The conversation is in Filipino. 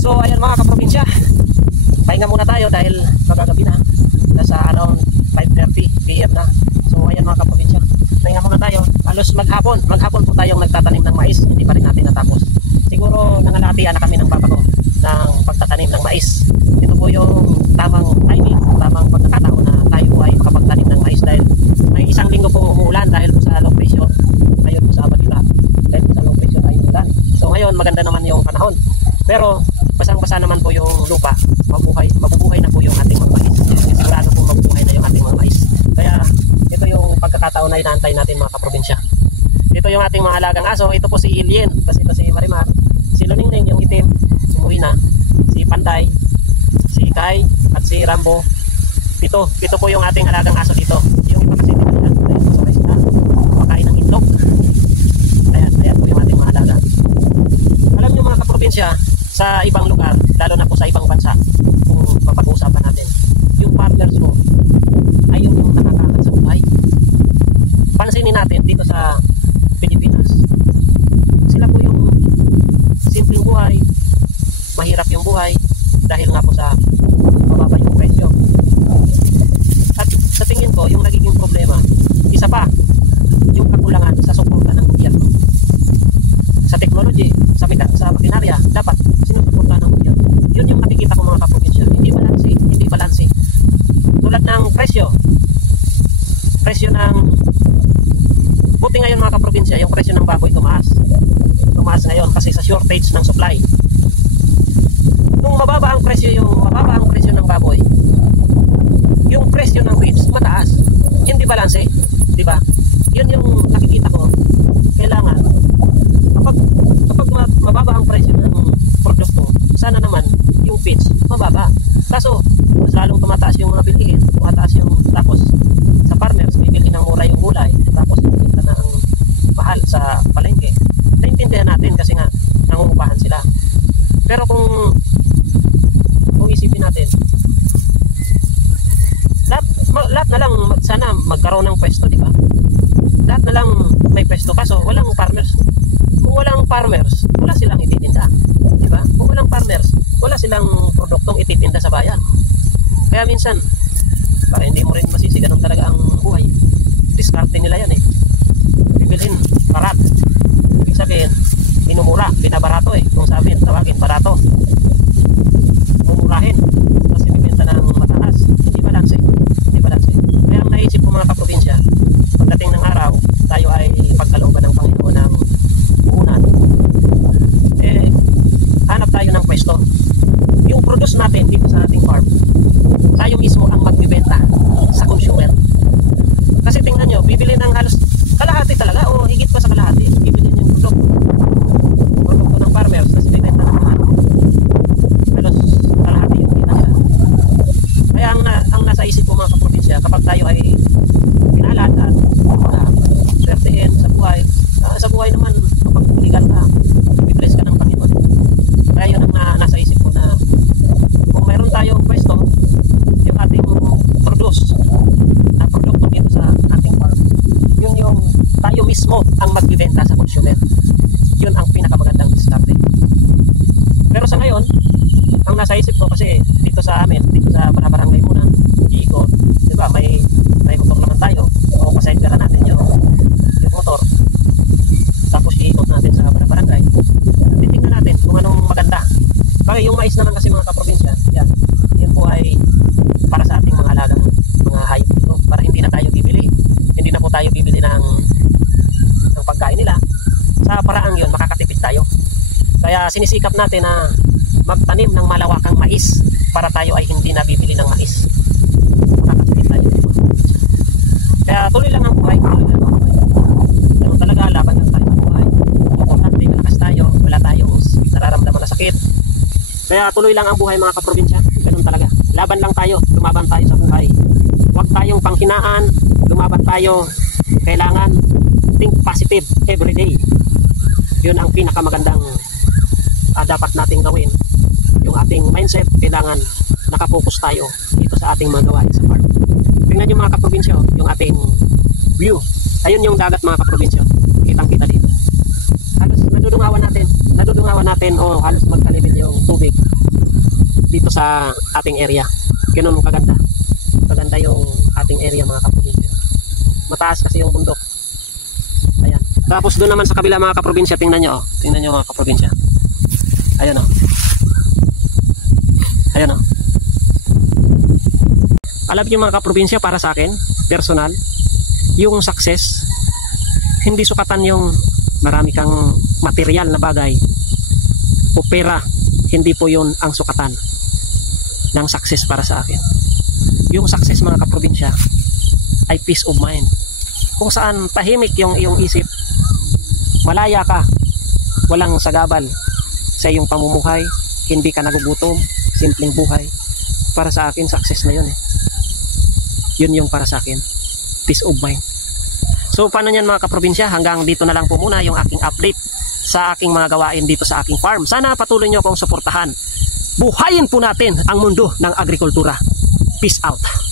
So ayan mga kaprobinsya, pahinga muna tayo dahil magagabi na. Nasa around 5:30 PM na. So ayan mga kaprobinsya, pahinga muna tayo. Halos maghapon po tayong nagtatanim ng mais. Hindi pa rin natin natapos. Siguro nangalatian na kami ng papa ko ng pagtatanim ng mais. Ito po yung tamang timing, tamang pagkakataon na tayo ay makapagtanim ng mais dahil may isang linggo pong umuulan dahil po sa low pressure. Ngayon po sa Abadila, dahil po sa low pressure ay umulan. So ngayon maganda naman yung panahon. Pero basang-basa naman po yung lupa. Mabubuhay na po yung ating mga mais. Sigurado po mabubuhay na yung ating mga mais. Kaya ito yung pagkakataon na inaantay natin mga kaprobinsya. Ito yung ating mga alagang aso. Ito po si Ilien, kasi ito si Marimar. Si Luningning yung itim, umuwi na. Si Panday, si Kai, at si Rambo. Ito po yung ating alagang aso dito. Yung iba kasi dito yan. Dahil sa mais na makain ng itlog. Ayan po yung ating mga alaga. Alam nyo mga kaprobinsya, sa ibang lugar, lalo na po sa ibang bansa, kung mapag-uusapan natin, yung farmers mo ay yung nakakaangat sa buhay. Pansinin natin dito sa Pilipinas, sila po yung simpleng buhay, mahirap yung buhay dahil nga po sa mababa yung presyo. At sa tingin ko, yung nagiging problema, isa pa, yung kakulangan sa suporta ng gobyerno. Sa technology, sa makinarya, dapat sinusuporta ng gobyerno. Yun yung nakikita ko mga kaprobinsya. Hindi balanse. Tulad ng presyo ng buti ngayon mga kaprobinsya, yung presyo ng baboy tumaas ngayon kasi sa shortage ng supply. Nung mababa ang presyo ng baboy, yung presyo ng beef mataas. Hindi balanse, di ba? Yun yung nakikita ko. Kailangan kapag mababa ang presyo ng produkto, sana naman yung feeds mababa. Kaso mas lalong tumataas yung mga bilihin, tapos sa farmers bibili ng mura yung gulay, tapos bibili na ang mahal sa palengke. Naintindihan natin kasi nga nangungupahan sila. Pero kung isipin natin, lahat na lang sana magkaroon ng pwesto, di ba? Lahat na lang may pwesto, kaso walang farmers. Kung walang farmers, wala silang ititinda, di ba? Kung walang farmers, wala silang produktong ititinda sa bayan. Kaya minsan, para hindi mo rin masisi, ganun talaga ang buhay. Diskarte nila yan eh. Bibilhin, parat. Ibig sabihin, minumura, binabarato eh. Kung sabihin, tawagin, barato. Mumurahin. Tapos ibibenta ng mataas. Hindi balanse. Kaya ang naisip ko mga kaprobinsya, pagdating ng araw, tayo ay pagkalooban ng Panginoon ng puhunan. Hanap tayo ng pwesto. Yung produce natin dito sa ating farm, tayo mismo ang magbibenta sa consumer. Kasi tingnan nyo, bibili ng halos kalahati talaga o higit pa sa kalahati. Bibili yung produkto ng farmers, kasi bibenta ng mga halos kalahati yung kita nila. Kaya ang nasa isip ko mga kaprobinsya, kapag tayo ay pinalad at swertein sa buhay naman, kapag legal ka, i-bless ka ng Panginoon. Kaya yun ang nasa isip ko na kung mayroon tayong pwesto, yung ating produce na produkto dito sa ating farm, yun yung tayo mismo ang magbibenta sa consumer. Yun ang pinakamagandang diskarte. Pero sa ngayon, ang nasa isip ko kasi dito sa amin, dito sa barangay muna, iikot, di ba, may motor naman tayo, o pasahid ka natin yung motor, tapos iikot natin sa barangay. Titingnan natin kung anong maganda. Kaya yung mais naman kasi mga kaprobinsya, yan po ay para sa ating mga alagang mga hayop dito, para hindi na tayo bibili. Hindi na po tayo bibili ng pagkain nila. Sa paraang yun, makakatipid tayo. Kaya sinisikap natin na magtanim ng malawakang mais para tayo ay hindi na bibili ng mais. Makakatipid tayo. Kaya tuloy lang ang buhay. Ganun talaga, laban lang tayo ng buhay. Importante, malakas tayo. Wala tayong nararamdaman na sakit. Kaya tuloy lang ang buhay mga kaprobinsya. Ganun talaga. Laban lang tayo. Lumaban tayo sa buhay. Huwag tayong panghinaan. Lumaban tayo. Kailangan think positive every day. Yun ang pinakamagandang dapat nating gawin. Yung ating mindset, kailangan nakapokus tayo dito sa ating mga gawain sa farm. Tingnan nyo mga kaprobinsya, yung ating view. Ayun yung dagat mga kaprobinsya. Kitang-kita dito. Halos nadudungawan natin o halos magkalibid yung tubig. dito sa ating area. Ganun kaganda. Kaganda yung ating area mga kaprobinsya. Mataas kasi yung bundok. Ayan. Tapos doon naman sa kabila mga kaprobinsya, tingnan nyo. Tingnan nyo mga kaprobinsya. Ayan o. Ayan o. Alam niyo mga kaprobinsya, para sa akin, personal, yung success, hindi sukatan yung marami kang material na bagay o pera. Hindi po yun ang sukatan ng success para sa akin. Yung success mga kaprobinsya ay peace of mind. Kung saan tahimik yung iyong isip, malaya ka, walang sagabal sa iyong pamumuhay, hindi ka nagugutom, simpleng buhay. Para sa akin, success na yun eh. Yun yung para sa akin, peace of mind. So paano yan mga kaprobinsya? Hanggang dito na lang po muna yung aking update sa aking mga gawain dito sa aking farm. Sana patuloy nyo akong suportahan. Buhayin po natin ang mundo ng agrikultura. Peace out.